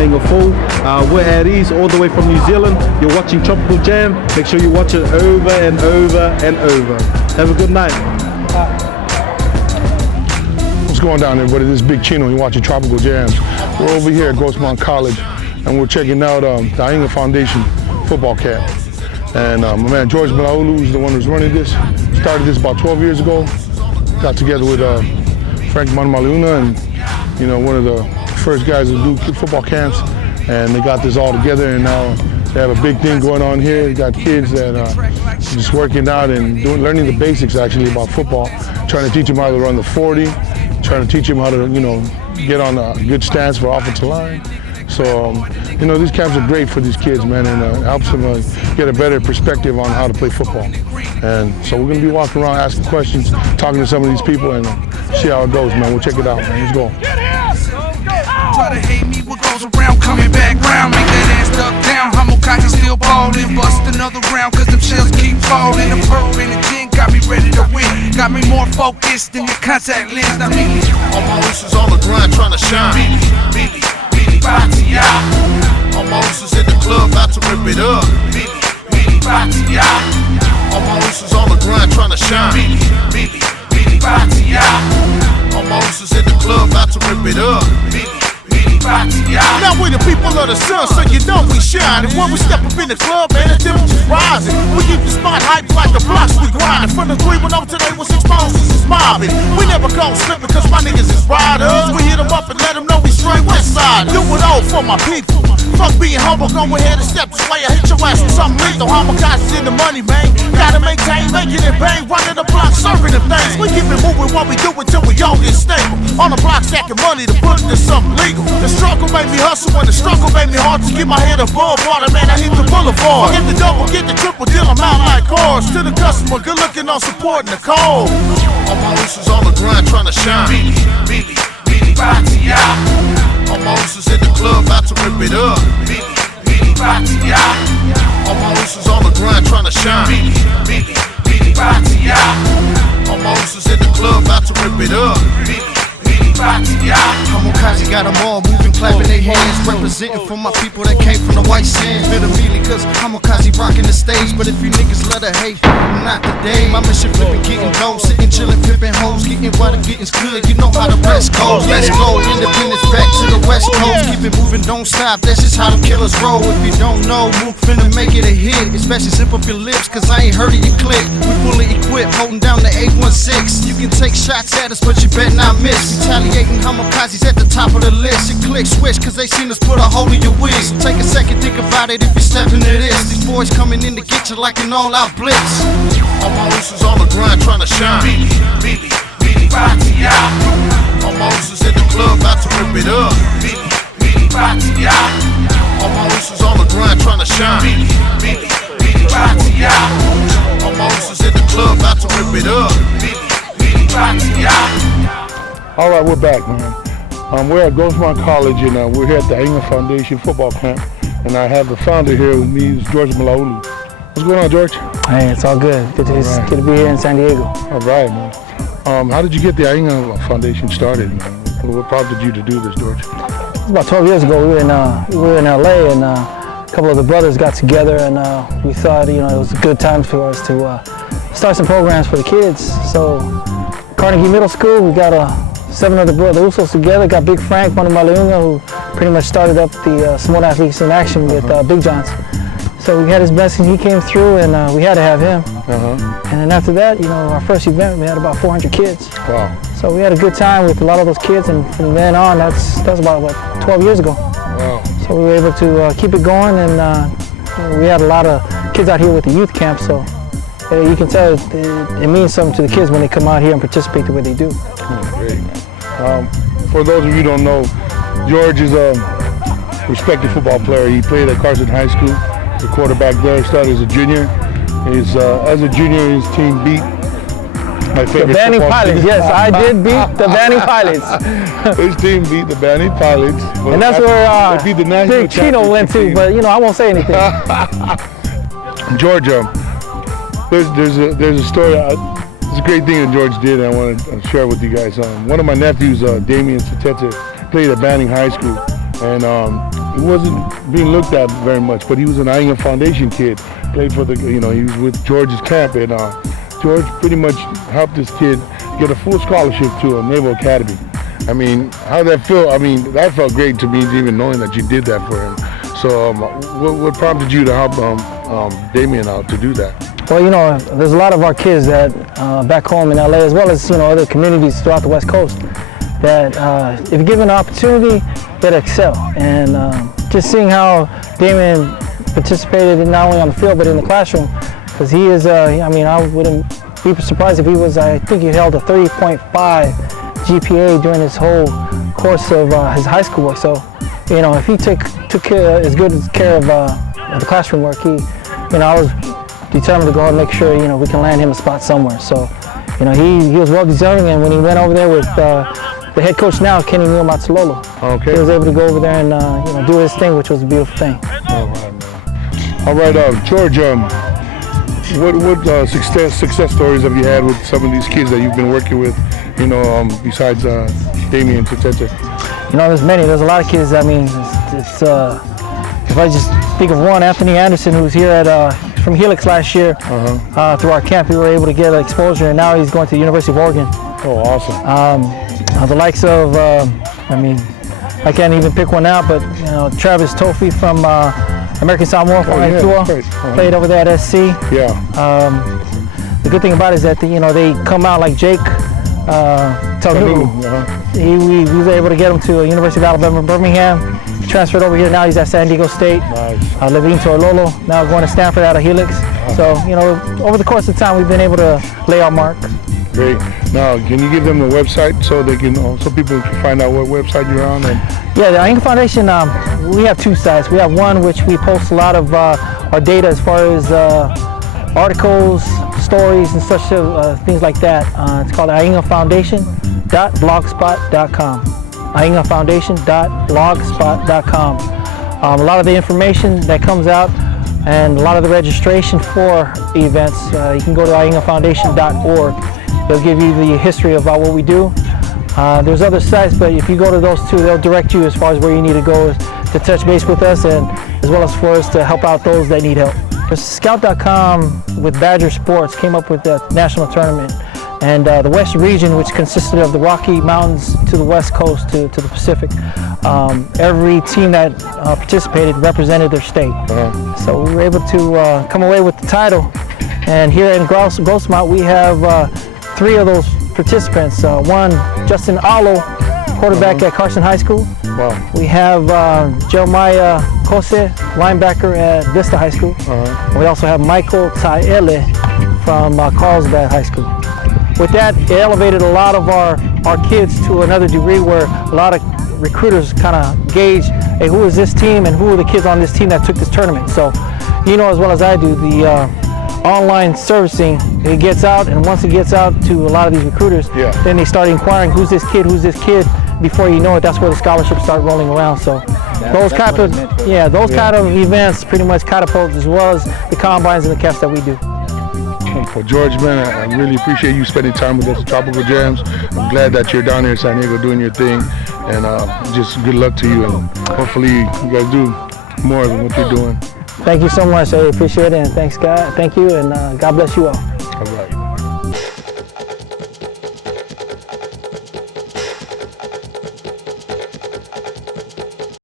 Tauranga Full. We're at ease all the way from New Zealand. You're watching Tropical Jam. Make sure you watch it over and over and over. Have a good night. What's going down, everybody? This is Big Chino. You're watching Tropical Jams. We're over here at Grossmont College, and we're checking out the AIGA Foundation football camp. And my man George Malauulu is the one who's running this. Started this about 12 years ago. Got together with Frank Malauulu, and one of the first guys to do football camps. And they got this all together, and now they have a big thing going on here. They got kids that just working out and learning the basics actually about football. Trying to teach them how to run the 40. Trying to teach them how to get on a good stance for offensive line. So, these camps are great for these kids, man, and it helps them get a better perspective on how to play football. And so we're going to be walking around, asking questions, talking to some of these people, and see how it goes, man. We'll check it out, man. Let's go. Try to hate me, what goes around, coming back round. Make that ass duck down, Hamokazi still ballin'. Bust another round, cause them shells keep falling. The purple in the gin got me ready to win. Got me more focused than your contact lens. Now me, all my ounces on the grind, trying to shine. Billy, body out. All my ounces in the club, about to rip it up. Billy, body out. All my ounces on the grind, trying to shine. Billy, body out. All my ounces in the club, about to rip it up. Now we the people of the sun, so you know we shine. And when we step up in the club, man, the temperature's rising. We keep the spot hyped like the blocks we grinding. From the 310 today was exposed, is mobbing. We never go slipping cause my niggas is riders. We hit them up and let them know we straight west side. Do it all for my people. Fuck being humble, go ahead and step this way. I hit your ass with something lethal. Hamokazi's in the money, man. Gotta maintain, making it bang. Running the block, serving them things. We keep it moving what we do until we all get stable. On the block stacking money to put into something legal. The struggle made me hustle and the struggle made me hard to get my head above water. Man, I hit the boulevard. Get the double, get the triple, deal them out like cars. To the customer, good looking on supporting the cause. All my ounces on the grind, trying to shine. Billy, body out. All my ounces in the club, about to rip it up. Billy, body out. All my ounces on the grind, trying to shine. Billy, body out. All my ounces in the club, about to rip it up. Hamokazi got them all moving, clapping their hands, representing for my people that came from the white sands. Bit of mealy cause Hamokazi rocking the stage, but if you niggas let her hate, not today. My mission flipping, getting dough, sitting chilling, flipping hoes, getting what I'm getting's good. You know how the rest goes. Let's go, independence back to the west coast. Keep it moving, don't stop. That's just how them killers roll. If you don't know, move finna make it a hit. Especially zip up your lips, cause I ain't heard of your click. We fully equipped, holding down the 816. You can take shots at us, but you better not miss. Retaliating Hamokazi's at the top of the list. You click switch cause they seen us put a hole in your wig. So take a second, think about it if you're stepping to this. These boys coming in to get you like an all-out blitz. All my ounces on the grind, trying to shine. Billy, body out. All my ounces in the club, about to rip it up. Billy, body out. All my ounces on the grind, trying to shine. Billy, body out. All my ounces in the club, about to rip it up. Billy, body out. All right, we're back, man. We're at Grossmont College, and we're here at the AIGA Foundation football camp. And I have the founder here with me, is George Malauulu. What's going on, George? Hey, it's all good. Good to be here in San Diego. All right, man. How did you get the AIGA Foundation started, man? What prompted you to do this, George? It was about 12 years ago. We were in LA, and a couple of the brothers got together, and we thought, it was a good time for us to start some programs for the kids. So, Carnegie Middle School, we got 7 of the Usos together, got Big Frank, one of Malauulu, who pretty much started up the Small Athletes in Action with Big Johns. So we had his blessing, he came through, and we had to have him. And then after that, our first event, we had about 400 kids. Wow. So we had a good time with a lot of those kids, and from then on, that's about, 12 years ago. Wow. So we were able to keep it going, and we had a lot of kids out here with the youth camp, so you can tell it means something to the kids when they come out here and participate the way they do. Great. For those of you who don't know, George is a respected football player. He played at Carson High School, the quarterback there, started as a junior. As a junior, his team beat my favorite the Banning Pilots. Yes, I did beat the Banning Pilots. His team beat the Banning Pilots. And that's where they beat the Big Chino went to, but I won't say anything. George, there's a story. It's a great thing that George did, and I want to share with you guys. One of my nephews, Damian Satete, played at Banning High School, and he wasn't being looked at very much, but he was an AIGA Foundation kid. Played for the, he was with George's camp, and George pretty much helped this kid get a full scholarship to a Naval Academy. I mean, how that feel? I mean, that felt great to me, even knowing that you did that for him. So, what prompted you to help Damien out to do that? Well, there's a lot of our kids that back home in LA, as well as other communities throughout the West Coast, that if given an opportunity, they'd excel. And just seeing how Damien participated not only on the field but in the classroom, because he is, I wouldn't be surprised if he was, I think he held a 30.5 GPA during his whole course of his high school work. So, if he took as good care of the classroom work, I was determined to go ahead and make sure, we can land him a spot somewhere. So, he was well deserving, and when he went over there with the head coach now, Kenny Matsalolo, he was able to go over there and do his thing, which was a beautiful thing. All right, George, what success stories have you had with some of these kids that you've been working with, besides Damien Tutete? There's many. There's a lot of kids. I mean, it's if I just think of one, Anthony Anderson, who was here from Helix last year, through our camp, we were able to get exposure, and now he's going to the University of Oregon. Oh, awesome. The likes of, I can't even pick one out, but Travis Tofi from American Samoa from played over there at SC. Yeah. The good thing about it is that they come out like Jake Talu. He was able to get him to University of Alabama, Birmingham. He transferred over here. Now he's at San Diego State. Nice. Levine Torlolo, now going to Stanford out of Helix. So over the course of time, we've been able to lay our mark. Great. Now, can you give them the website so they can, so people can find out what website you're on? Yeah, the AIGA Foundation, we have two sites. We have one which we post a lot of our data as far as articles, stories, and such things like that. It's called aigafoundation.blogspot.com. aigafoundation.blogspot.com. A lot of the information that comes out and a lot of the registration for events, you can go to aigafoundation.org. They'll give you the history about what we do. There's other sites, but if you go to those two, they'll direct you as far as where you need to go to touch base with us, and as well as for us to help out those that need help. Scout.com with Badger Sports came up with the national tournament, and the West region, which consisted of the Rocky Mountains to the West Coast to the Pacific. Every team that participated represented their state. So we were able to come away with the title. And here in Grossmont, we have 3 of those participants. One, Justin Alo, quarterback at Carson High School. Wow. We have Jeremiah Kose, linebacker at Vista High School. And we also have Michael Taele from Carlsbad High School. With that, it elevated a lot of our kids to another degree where a lot of recruiters kind of gauge, hey, who is this team and who are the kids on this team that took this tournament? So, as well as I do, the online servicing, it gets out, and once it gets out to a lot of these recruiters, then they start inquiring, who's this kid? Before you know it, that's where the scholarships start rolling around. So those kind of events pretty much catapult, as well as the combines and the camps that we do. Well, George, man, I really appreciate you spending time with us at Tropical Jams. I'm glad that you're down here in San Diego doing your thing, and just good luck to you, and hopefully you guys do more than what you're doing. Thank you so much. I appreciate it, and thanks, God. Thank you, and God bless you all. All right.